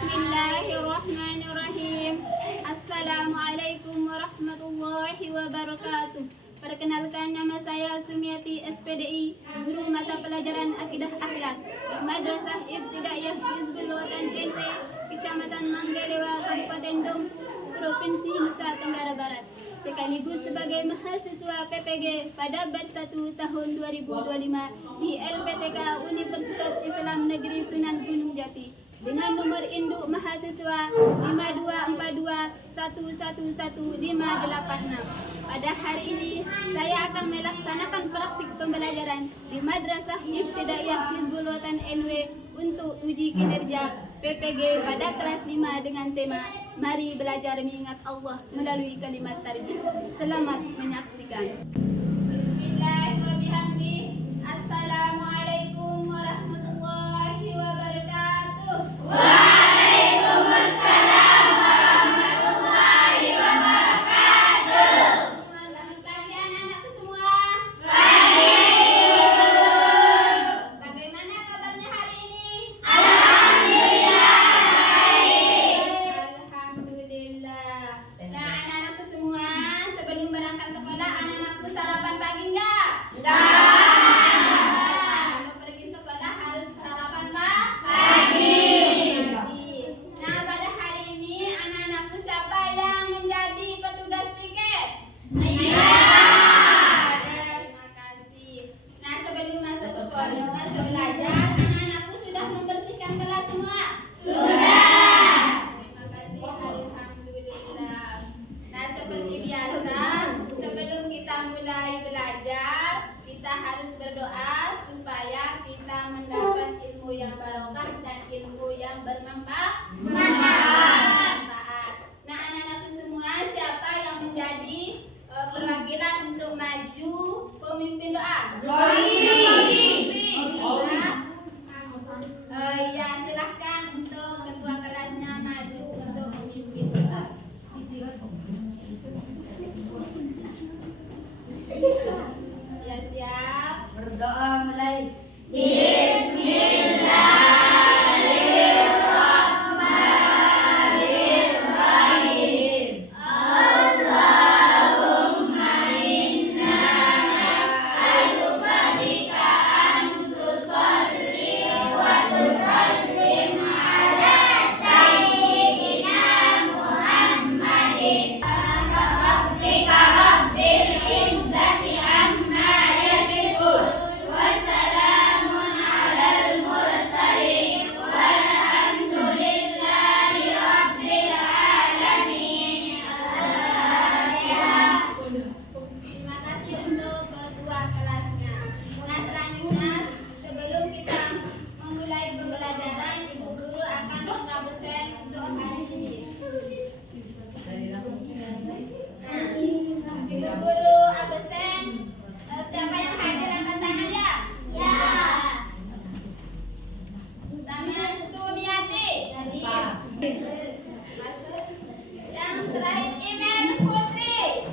Bismillahirrahmanirrahim. Assalamualaikum warahmatullahi wabarakatuh. Perkenalkan, nama saya Sumiati SPDI, guru mata pelajaran Akidah Akhlak di Madrasah Ibtidaiyah Hizbul Watan NW, Kecamatan Manggalewa, Kabupaten Dompu, Provinsi Nusa Tenggara Barat, sekaligus sebagai mahasiswa PPG pada batch 1 tahun 2025 di LPTK Universitas Islam Negeri Sunan Gunung Jati dengan nomor induk mahasiswa 5242111586. Pada hari ini saya akan melaksanakan praktik pembelajaran di Madrasah Ibtidaiyah Hizbul Watan NW untuk uji kinerja PPG pada kelas 5 dengan tema Mari Belajar Mengingat Allah melalui kalimat tarbiyah. Selamat menyaksikan. Bismillahirrahmanirrahim. Assalamualaikum warahmatullahi wabarakatuh. Waalaikumsalam warahmatullahi wabarakatuh. Selamat pagi anak-anakku semua. Baik. Bagaimana kabarnya hari ini? Alhamdulillah baik. Alhamdulillah. Nah, anak-anakku semua, sebelum berangkat sekolah, anak-anakku sarapan pagi enggak? Kalau pergi sekolah harus sarapan Pagi. Nah, pada hari ini anak-anakku siapa yang menjadi petugas piket? Iya. Terima kasih. Nah, sebelum masuk sekolah, masuk belajar, anak-anakku sudah membersihkan kelas semua? Sudah. Terima kasih, alhamdulillah. Nah, seperti biasa, sebelum kita mulai belajar, kita harus berdoa supaya kita mendapat ilmu yang barokah dan ilmu yang bermanfaat. Nah, anak-anakku semua, siapa yang menjadi perwakilan untuk maju pemimpin doa? Ya, silahkan untuk ketua kelasnya maju untuk memimpin doa. Ya, siap. Berdoa mulai. Bismillahirrahmanirrahim. Allahumma inna nas'aluka bika an tusalli wa tusallim ala sayyidina Muhammadin rabbika rabbil izzati amma yasifun wa salamun alal mursalin walhamdulillahi rabbil alamin. Terima kasih untuk ketua kelasnya. Nah, selanjutnya sebelum kita memulai pembelajaran, Ibu Guru akan mengabsen untuk hari ini. Nah, Ibu Guru absen. Siapa yang hadir angkat tangan ya? Ya. Pertama, Sumiati. Masuk. Yang terakhir, Imen Putri.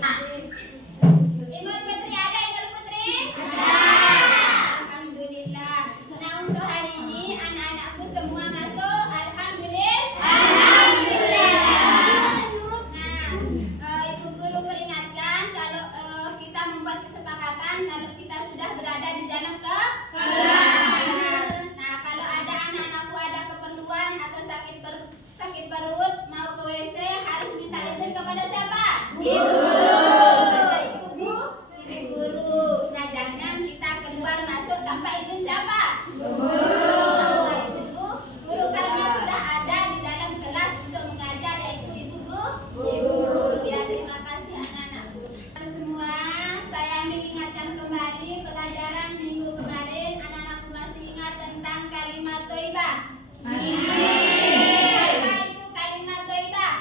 Imen Putri ada, Imen Putri? Alhamdulillah. Nah, untuk hari ini anak-anakku semua masuk. Alhamdulillah. Nah, Ibu Guru peringatkan kalau kita membuat kesepakatan kalau kita sudah berada di dalam kelas. Nah, kalau ada anak-anakku ada keperluan atau sakit perut mau ke WC harus minta izin kepada siapa? Kepada Ibu Guru. Nah, jangan kita keluar masuk tanpa izin siapa? Ibu Guru, karena sudah ada di dalam kelas untuk mengajar, yaitu Ibu Guru. Ya, terima kasih anak-anakku. Semua, saya mengingatkan kembali pelajaran minggu kemarin. Anak-anakku masih ingat tentang kalimat thayyibah? Apa itu kalimat thayyibah?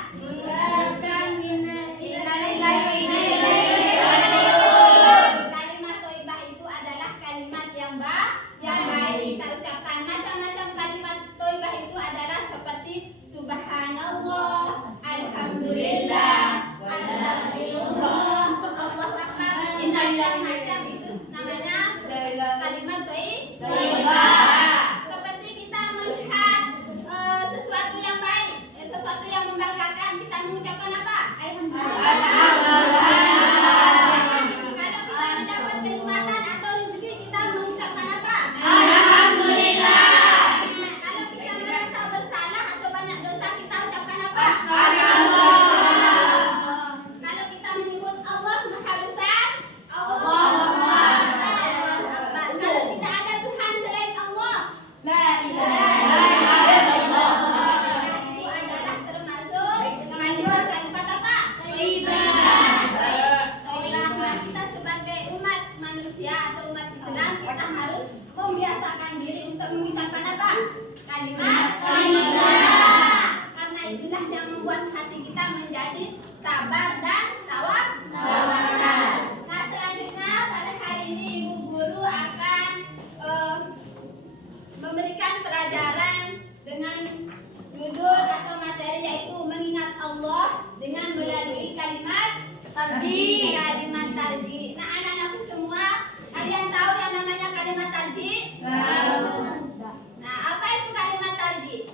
Kalimat tarji. Nah, anak-anakku semua, kalian tahu yang namanya kalimat tarji? Nah, apa itu kalimat tarji?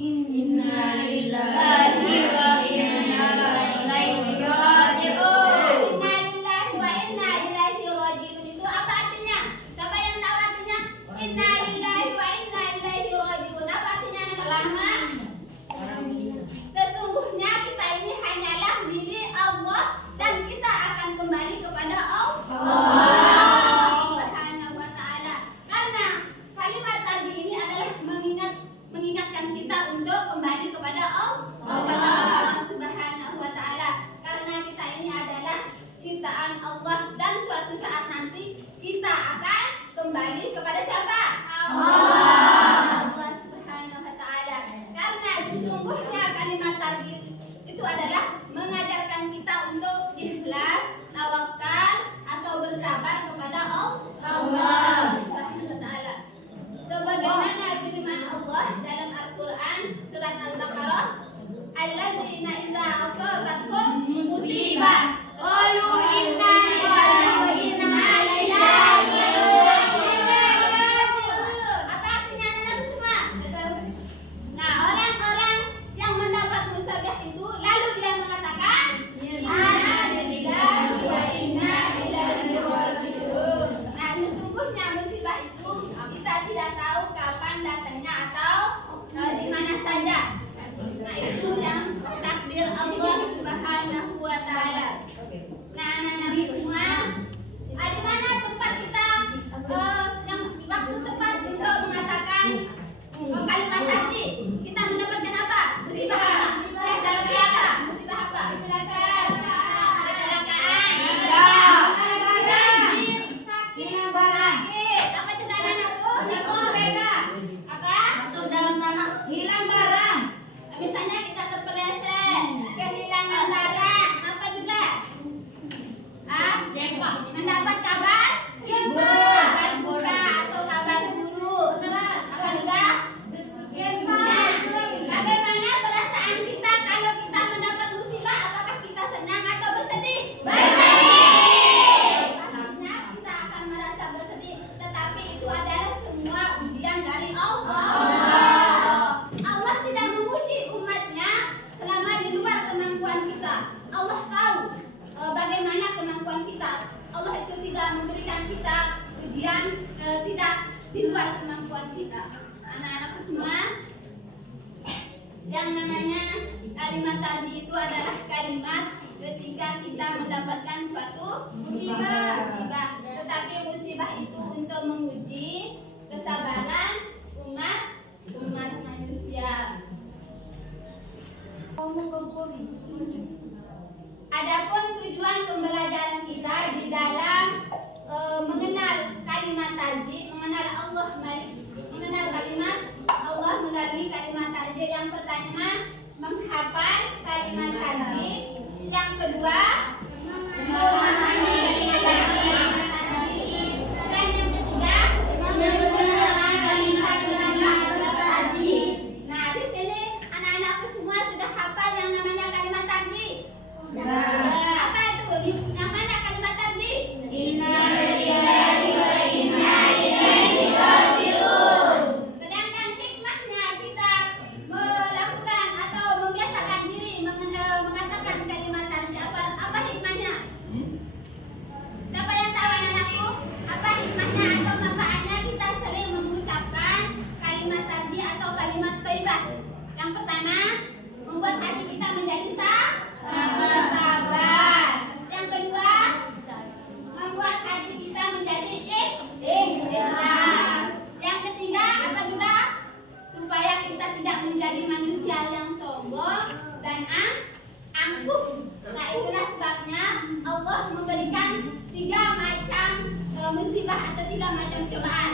Inna lillahi wa inna ilaihi raji'un. Inna lillahi wa inna ilaihi raji'un itu apa artinya? Siapa yang tahu artinya? Inna lillahi wa inna ilaihi raji'un. Apa artinya anak-anak? Sesungguhnya kita ini hanyalah milik Allah dan kita akan kembali kepada Allah Subhanahu wa ta'ala. Karena kalimat tadi ini adalah mengingatkan kita untuk kembali kepada Allah Subhanahu wa ta'ala. Karena kita ini adalah ciptaan Allah dan suatu saat nanti kita akan kembali kepada siapa? Allah Subhanahu wa ta'ala. Karena sesungguhnya kalimat targhib itu adalah mengajarkan kita untuk ikhlas, tawakal atau bersabar kepada Allah Subhanahu wa ta'ala. Sebagaimana firman Allah dalam Al-Qur'an surat Al-Baqarah, alladzina idza asabatkum musibah qalu inna lillahi wa inna ilaihi raji'un. Apa artinya anak semua? Nah, orang-orang yang mendapat musibah itu lalu dia mengatakan inna lillahi wa inna ilaihi raji'un. Nah, sesungguhnya musibah itu kita tidak tahu kapan datangnya atau di mana saja. Nah, itu yang takdir Allah Subhanahu wa ta'ala. Nah, anak-anak semua, di mana tempat kita yang waktu tepat untuk mengatakan kalimat tadi? Kita mendapatkan apa? Musibah apa? Seperti apa? Musibah apa? Kecelakaan. Sakit. Apa juga anak-anakku? Apa? Masuk dalam tanah, hilang barang. Misalnya kita terpeleset, kehilangan barang, apa juga? Mendapat kabar duka atau kabar buruk. Apa juga? Bagaimana perasaan kita kalau kita mendapat musibah? Apakah kita senang atau bersedih? Bersedih. Pastinya kita akan merasa bersedih, tetapi itu adalah semua ujian dari Allah. Allah tidak menguji umatnya selama di luar kemampuan kita. Allah tahu bagaimana kemampuan kita. Allah itu tidak memberikan kita ujian tidak di luar kemampuan kita. Anak-anakku semua, yang namanya kalimat tadi itu adalah kalimat ketika kita mendapatkan suatu musibah. Tetapi musibah itu untuk menguji kesabaran umat manusia. Adapun tujuan pembelajaran kita di dalam mengenal kalimat tarji, mengenal kalimat Allah melalui kalimat tarji. Yang pertama, menghafal kalimat tarji. Yang kedua, memahami kalimat tarji. Dan yang ketiga, menggunakan kalimat tarji. Nah, di sini anak-anakku semua sudah hafal yang namanya kalimat tarji. Apa itu? Yang mana kalimat tarji? Inna lillahi wa inna ilaihi raji'un. Sedangkan hikmahnya kita melakukan atau membiasakan diri mengatakan kalimat tarji. Apa hikmahnya? Siapa yang tahu anak-anakku? Apa hikmahnya atau manfaatnya kita sering mengucapkan kalimat tarji atau kalimat thayyibah? Yang pertama, membuat hati kita menjadi sabar. Yang kedua, membuat hati kita menjadi ikhlas. Yang ketiga, apa juga? Supaya kita tidak menjadi manusia yang sombong dan angkuh. Nah, itulah sebabnya Allah memberikan 3 macam musibah atau 3 macam cobaan.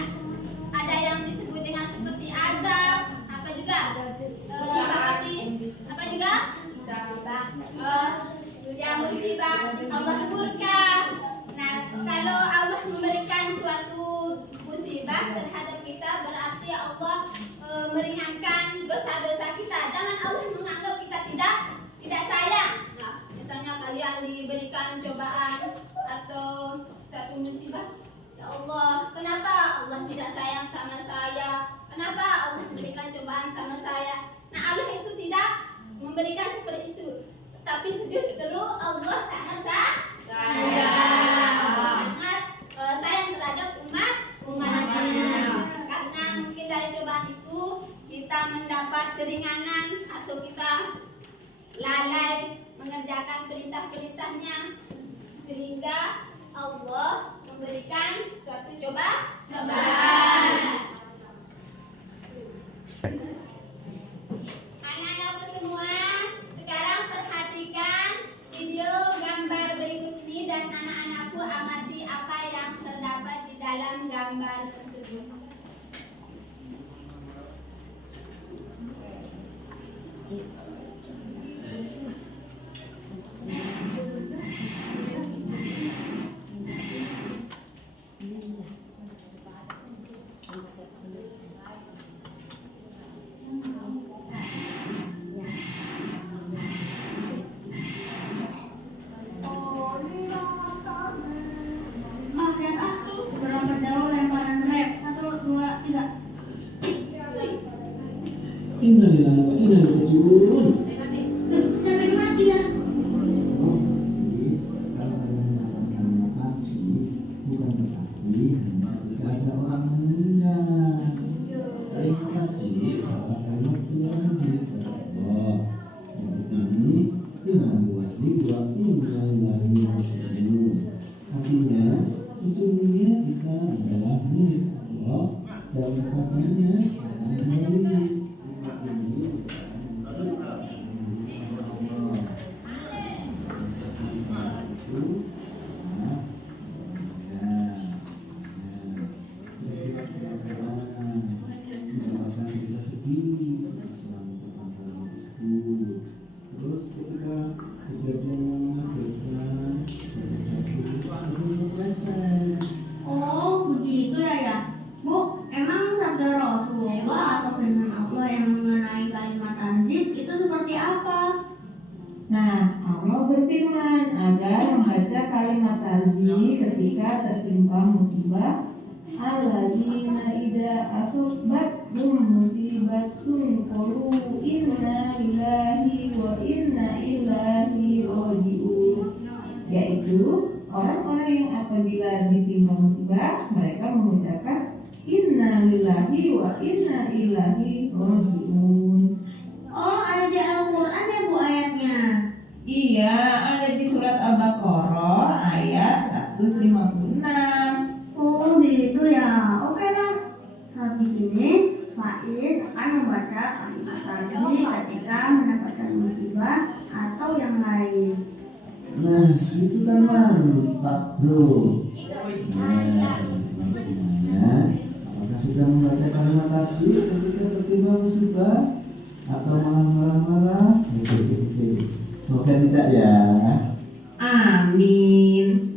Ada yang disebut dengan seperti azab, apa juga? Seperti apa juga? Yang musibah Allah murka. Nah, kalau Allah memberikan suatu musibah terhadap kita, berarti Allah meringankan dosa-dosa kita. Jangan Allah menganggap kita tidak sayang. Nah, misalnya kalian kalian diberikan cobaan atau satu musibah? Ya Allah, kenapa Allah tidak sayang sama saya? Kenapa Allah memberikan cobaan sama saya? Nah, Allah itu tidak memberikan seperti itu. Tapi justru Allah sangat sayang terhadap umatnya. Karena mungkin dari cobaan itu kita mendapat keringanan atau kita lalai mengerjakan perintah-perintahnya, sehingga Allah memberikan suatu cobaan. Anak-anakku semua, sekarang perhatikan video gambar berikut ini dan anak-anakku amati apa yang terdapat di dalam gambar tersebut. Berapa jauh lemparan rep? 1, 2, 3. Innalillahi wa inna ilaihi raji'un. Siapa yang mati ya? Bukan berarti hanya ketika ada orang yang meninggal. Terima kasih bahwa Allah Tuhan milik Allah. Kami dengan wajib wa inna ilaihi raji'un. Artinya sesungguhnya kita adalah milik Allah dan karenanya kembali. Terus ketika kejadian Oh, begitu ya. Bu, emang sabda Rasulullah atau firman Allah yang mengenai kalimat tanzil itu seperti apa? Nah, Allah berfirman agar membaca kalimat tarji ketika tertimpa musibah. Alladzina idza asabathum musibatun qalu inna lillahi wa inna ilaihi raji'un. Yaitu orang-orang yang apabila ditimpa musibah mereka mengucapkan inna lillahi wa inna ilaihi raji'un. Oh, ada di Al-Quran ya Bu ayatnya? Iya, ada di surat Al-Baqarah ayat 156. Oh, gitu ya. Oke lah. Habis ini, Faiz akan membaca kalimat tanzil ketika mendapatkan musibah atau yang lain. Nah, itu kan mantap, bro. Nah, semuanya, apakah sudah membaca kalimat tajwid ketika tertimpa musibah atau malah marah-marah? Semoga tidak ya. Amin.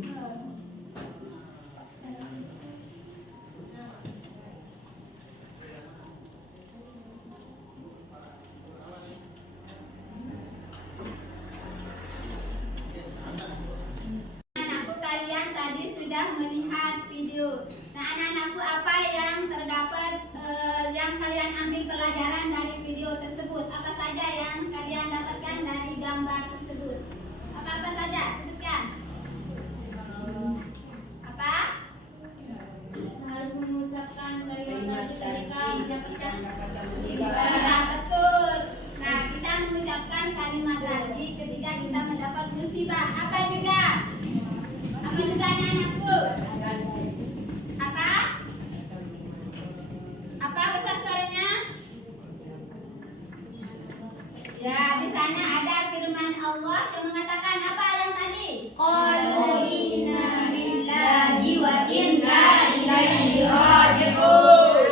Anak-anakku, kalian tadi sudah melihat video. Nah, anak-anakku, apa yang terdapat yang kalian ambil pelajaran dari video tersebut? Apa saja yang kalian dapatkan dari gambar tersebut? Apa-apa saja? Sebutkan. Apa? Harus mengucapkan kalimat ketika mendapatkan musibah. Ya, betul. Nah, kita mengucapkan kalimat tadi ketika kita mendapat musibah. Apa juga? Apa juga anak-anakku? Apa? Apa besar suaranya? Ya, di sana ada firman Allah yang mengatakan apa yang tadi? Qalu inna lillahi wa inna ilaihi raji'un.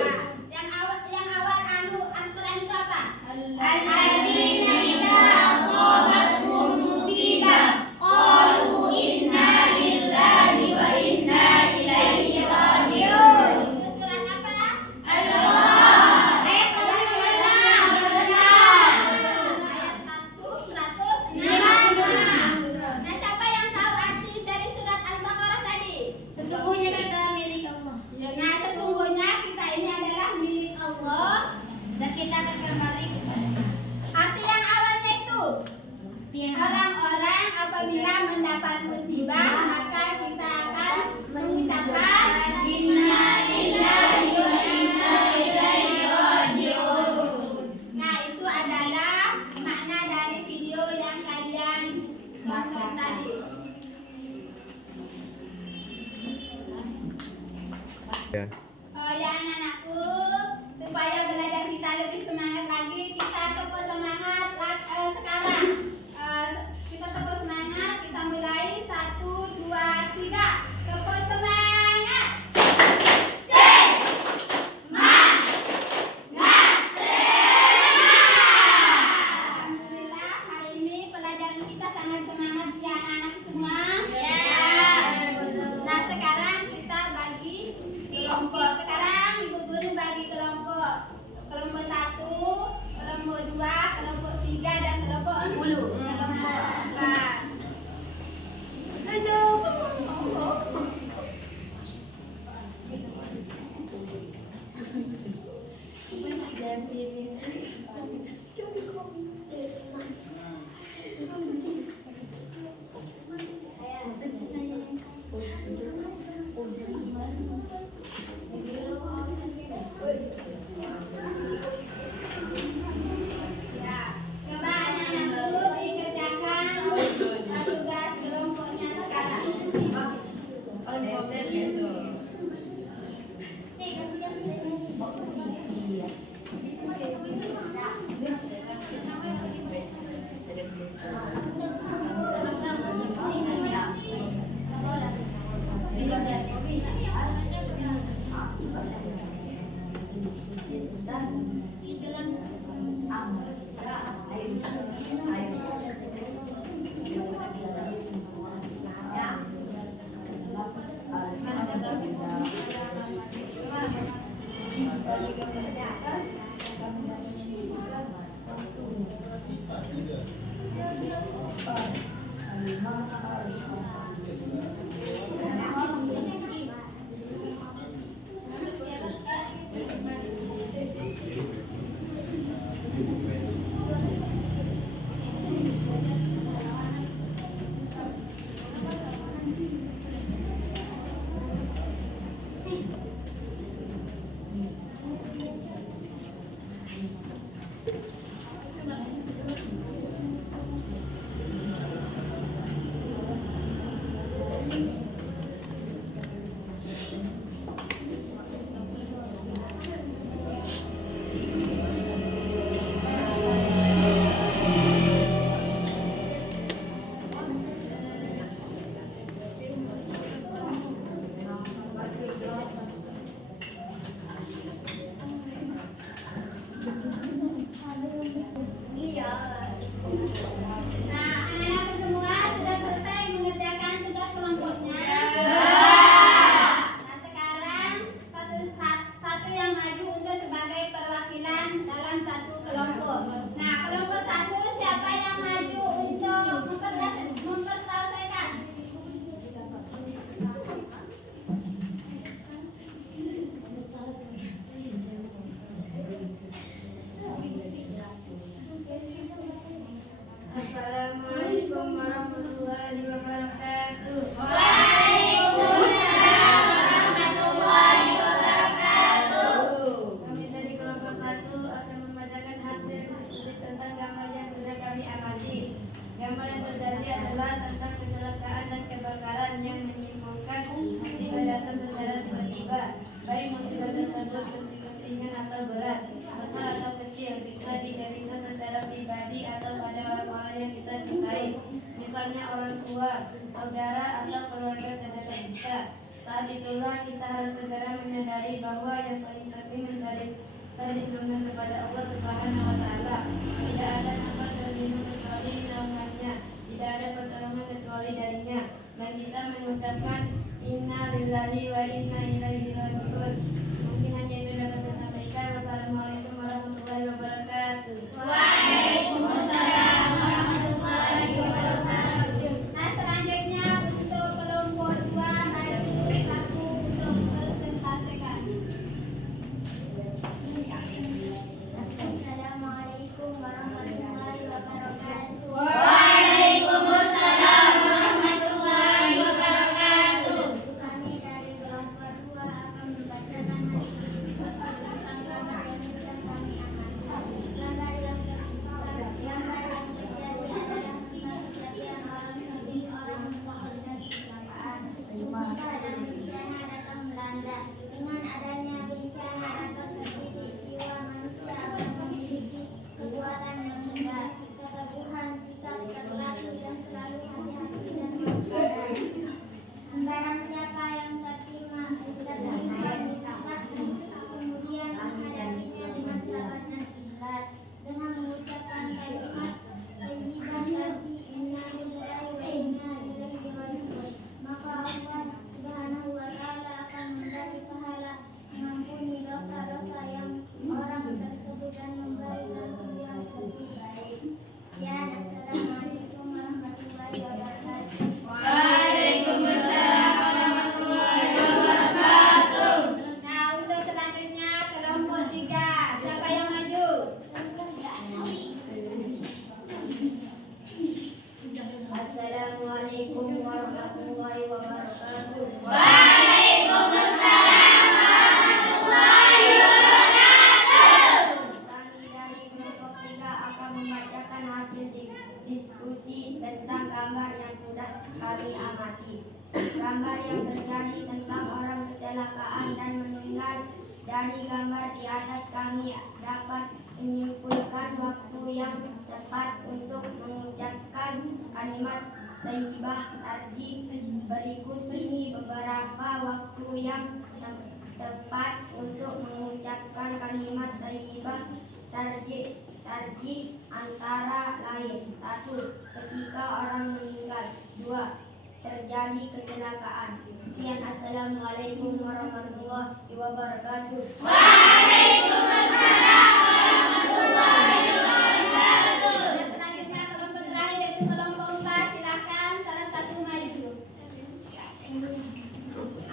Yang awal Al-Quran itu apa? Alladzina idza asabathum musibah qalu inna lillahi wa inna ilaihi raji'un. Itu surat apa? Allah. Ayat 1, 106. Nah, Ya anak-anakku, supaya belajar kita lebih semangat lagi, kita tepuk semangat sekarang. Kita tepuk semangat, kita mulai 1, 2, 3. Tepuk semangat. Alhamdulillah, hari ini pelajaran kita sangat semangat ya anak-anak semua. Nah, sekarang kita bagi kelompok. Sekarang Ibu Guru bagi kelompok. Kelompok 1, kelompok 2, kelompok 3, dan kelompok 10. Kelompok 4. Ya, coba anak-anakku dikerjakan tugas kelompoknya sekarang. Nah, anak-anak semua sudah selesai mengerjakan tugas kelompoknya. Nah, sekarang satu yang maju untuk sebagai perwakilan dalam satu kelompok. Nah, kelompok 1 siapa yang maju untuk mempertahankan? Assalamualaikum warahmatullahi wabarakatuh. Waalaikumsalam warahmatullahi wabarakatuh. Kami dari kelompok 1 akan membacakan hasil diskusi tentang gambar yang sudah kami amati. Gambar yang terjadi adalah tentang kecelakaan dan kebakaran yang menimbulkan musibah datang secara tiba-tiba. Baik musibah tersebut bersifat ringan atau berat, besar atau kecil, bisa diderita secara pribadi atau pada orang-orang yang kita cintai. Misalnya orang tua, saudara, atau keluarga terdekat kita. Saat itulah kita harus segera menyadari bahwa yang paling penting mencari perlindungan kepada Allah Subhanahu wa Ta'ala. Tidak ada tempat berlindung kecuali naungannya, tidak ada pertolongan kecuali darinya. Dan kita mengucapkan Inna lillahi wa inna ilaihi raji'un. Mungkin hanya itu dapat saya sampaikan. Wassalamualaikum warahmatullahi wabarakatuh. Waalaikumsalam warahmatullahi wabarakatuh. Nah, selanjutnya untuk kelompok 2 maju 1 untuk presentasikan. Assalamualaikum seketika akan membacakan hasil diskusi tentang gambar yang sudah kami amati. Gambar yang terjadi tentang orang kecelakaan dan meninggal. Dari gambar di atas kami dapat menyimpulkan waktu yang tepat untuk mengucapkan kalimat thayyibah tarjih. Berikut ini beberapa waktu yang tepat untuk mengucapkan kalimat thayyibah tarjih antara lain: 1. Ketika orang meninggal. 2. Terjadi kecelakaan. Sekian, assalamualaikum warahmatullahi wabarakatuh. Waalaikumsalam warahmatullahi wabarakatuh. Selanjutnya kelompok terakhir yaitu kelompok 4. Silakan salah satu maju.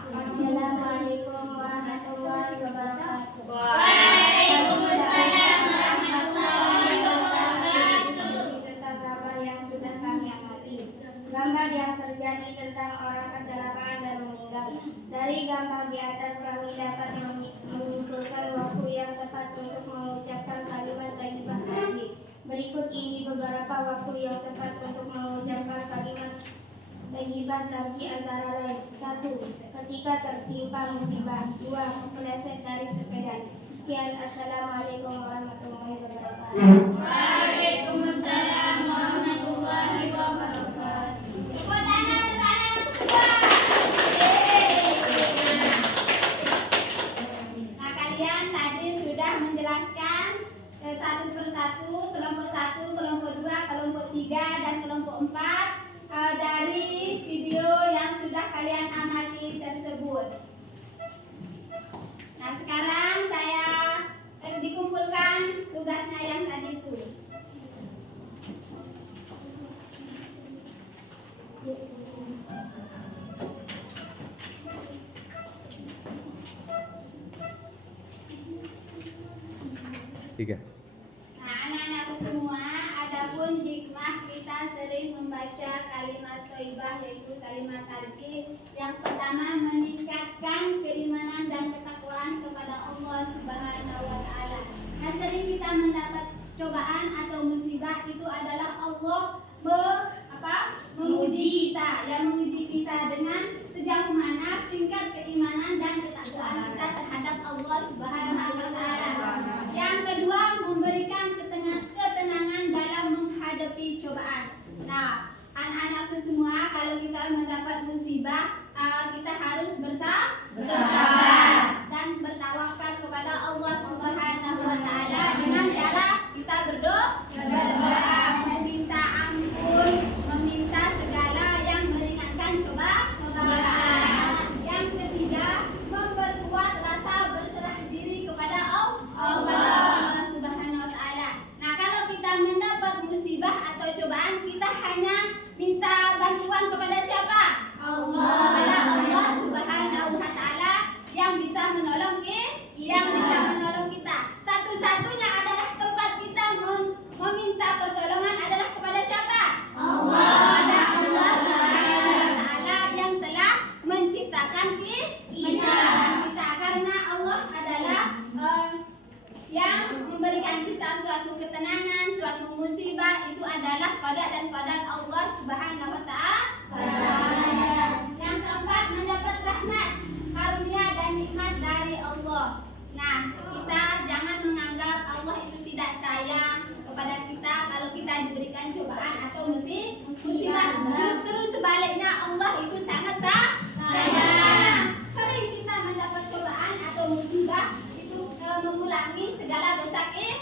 Assalamualaikum warahmatullahi wabarakatuh. Waalaikumsalam warahmatullahi wabarakatuh. Tentang gambar yang sudah kami amati. Gambar yang terjadi tentang orang kecelakaan dan meninggal. Dari gambar di atas kami dapat menyimpulkan waktu yang tepat untuk mengucapkan kalimat thayyibah tarjih. Berikut ini beberapa waktu yang tepat untuk mengucapkan kalimat thayyibah tarjih antara lain: 1. Ketika tertimpa musibah. 2. Meleset dari sepeda. Sekian, assalamualaikum warahmatullahi wabarakatuh. Waalaikumsalam warahmatullahi wabarakatuh. Tepuk tangan untuk anak semua. Nah, kalian tadi sudah menjelaskan satu persatu, kelompok 1, kelompok 2, kelompok 3, dan kelompok 4 dari video yang sudah kalian amati tersebut. Nah, sekarang saya dikumpulkan tugasnya yang tadi itu. Tiga. Nah, anak-anakku semua, adapun hikmah kita sering membaca kalimat thayyibah yaitu kalimat tarjih. Yang pertama, meningkatkan keimanan dan ketakwaan kepada Allah Subhanahu wa taala. Nah, sering kita mendapat cobaan atau musibah, itu adalah Allah menguji kita, yang menguji kita dengan sejauh mana tingkat keimanan dan ketakwaan kita terhadap Allah Subhanahu wa taala. Yang kedua, memberikan ketenangan dalam menghadapi cobaan. Nah, anak-anakku semua, kalau kita mendapat musibah, kita harus bersabar dan bertawakal kepada Allah Subhanahu wa taala dengan cara kita berdoa, meminta ampun, meminta segala yang meringankan cobaan. Yang ketiga, memperkuat rasa berserah diri kepada Allah Subhanahu wa taala. Nah, kalau kita mendapat musibah atau cobaan, kita hanya minta bantuan kepada siapa? Kepada Allah Subhanahu wa taala yang bisa menolong kita. Satu-satunya adalah tempat kita meminta pertolongan adalah kepada siapa? Kepada Allah Subhanahu wa taala yang telah menciptakan kita. Karena Allah adalah yang memberikan kita suatu ketenangan, suatu musibah, itu adalah qada dan qadar Allah Subhanahu wa taala. Yang keempat, mendapat rahmat, karunia dan nikmat dari Allah. Nah, kita jangan menganggap Allah itu tidak sayang kepada kita kalau kita diberikan cobaan atau musibah. Justru sebaliknya, Allah itu sangat sayang. Sering kita mendapat cobaan atau musibah itu mengurangi segala dosa kita.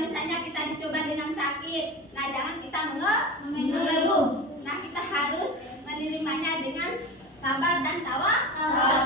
Misalnya kita dicoba dengan sakit, nah jangan kita mengeluh. Nah, kita harus menerimanya dengan sabar dan tawakal.